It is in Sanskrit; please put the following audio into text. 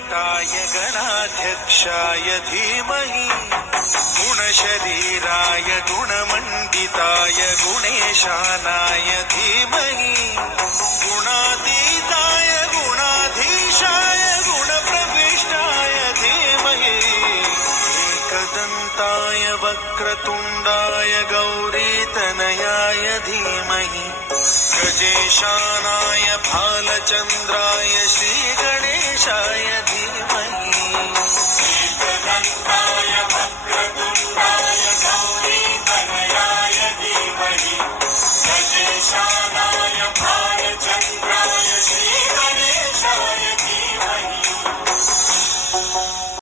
गणपताय गणाध्यक्षाय धीमहि गुणशरीराय गुणमण्डिताय गुणेशानाय धीमहि गुणातीताय गुणाधीशाय गुणप्रविष्टाय धीमहि एकदन्ताय वक्रतुण्डाय गौरीतनयाय धीमहि गजेशानाय भालचन्द्राय श्रीगणेशाय